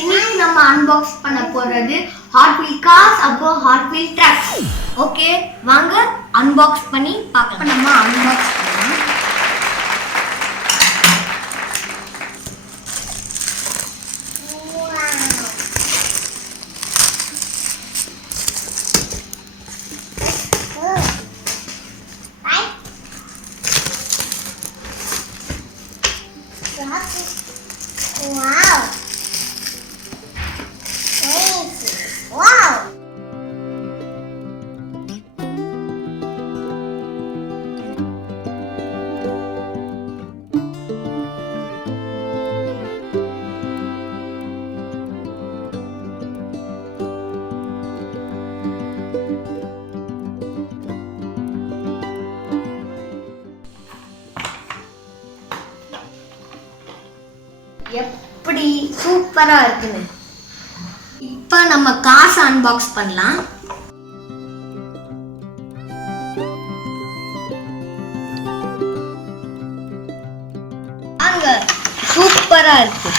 இன்னைக்கு நம்ம அன்பாக்ஸ் பண்ண போறது ஹாட் வீல் கார்ஸ் அப்புறம் ஹாட் வீல் ட்ரக்ஸ். ஓகே, வாங்க அன்பாக்ஸ் பண்ணி பார்க்கலாம். நம்ம அன்பாக்ஸ் பண்ணலாம். Wow. Wow. எப்படி சூப்பரா இருக்குன்னு இப்ப நம்ம காசு அன்பாக்ஸ் பண்ணலாம். அங்க சூப்பரா இருக்கு.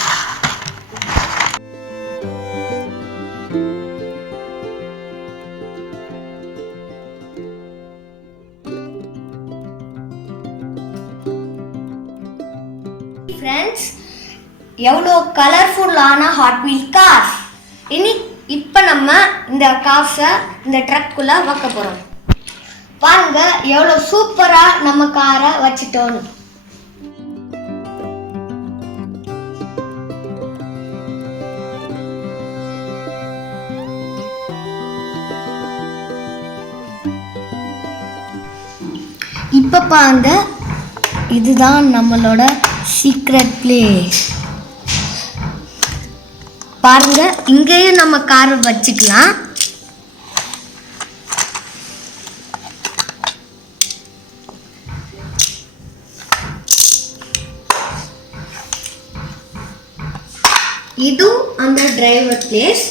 ஃப்ரெண்ட்ஸ், எவ்வளோ கலர்ஃபுல்லான ஹாட் வீல் கார்ஸ். இப்போ நம்ம இந்த கார்ஸை இந்த ட்ரக்குள்ள வைக்க போகிறோம். பாருங்க எவ்வளோ சூப்பராக நம்ம காரை வச்சுட்டோன்னு. இப்போ பாருங்க, இதுதான் நம்மளோட சீக்ரெட் பிளேஸ். பாருங்க, இங்கேயும் நம்ம காரை வச்சுக்கலாம். இது அந்த டிரைவர் பிளேஸ்.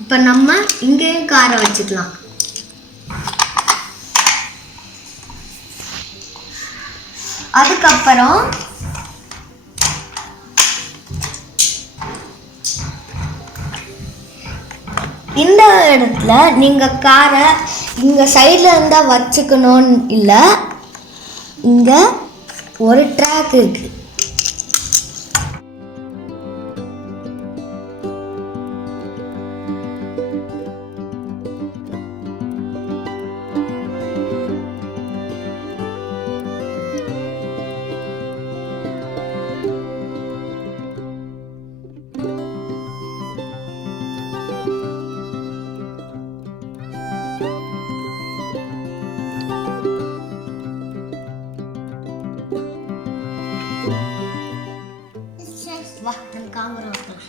இப்ப நம்ம இங்கேயும் காரை வச்சுக்கலாம். அதுக்கப்புறம் இந்த இடத்துல நீங்க காரை இங்க சைட்ல இருந்தா வச்சுக்கணும்னு இல்லை, இங்க ஒரு ட்ராக் இருக்கு. வா, நம்ம காமரா வைக்கலாம்.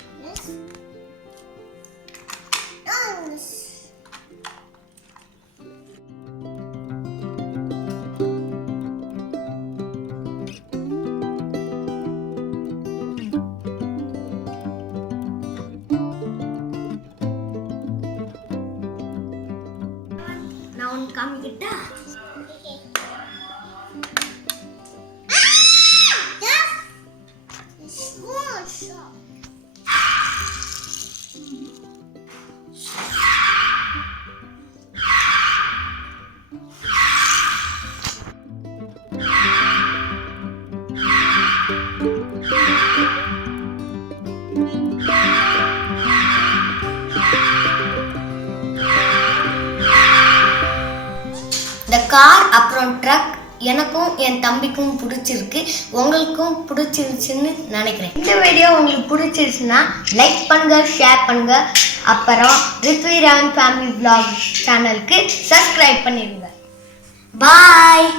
நான் உனக்கு காமிக்கிட்டா? இந்த கார் அப்புறம் ட்ரக் எனக்கும் என் தம்பிக்கும் பிடிச்சிருக்கு, உங்களுக்கும் பிடிச்சிருச்சுன்னு நினைக்கிறேன். இந்த வீடியோ உங்களுக்கு பிடிச்சிருச்சுன்னா லைக் பண்ணுங்க, ஷேர் பண்ணுங்க, அப்புறம் ரித்விராமன் ஃபேமிலி vlog சேனலுக்கு சப்ஸ்கிரைப் பண்ணிடுங்க. பாய்.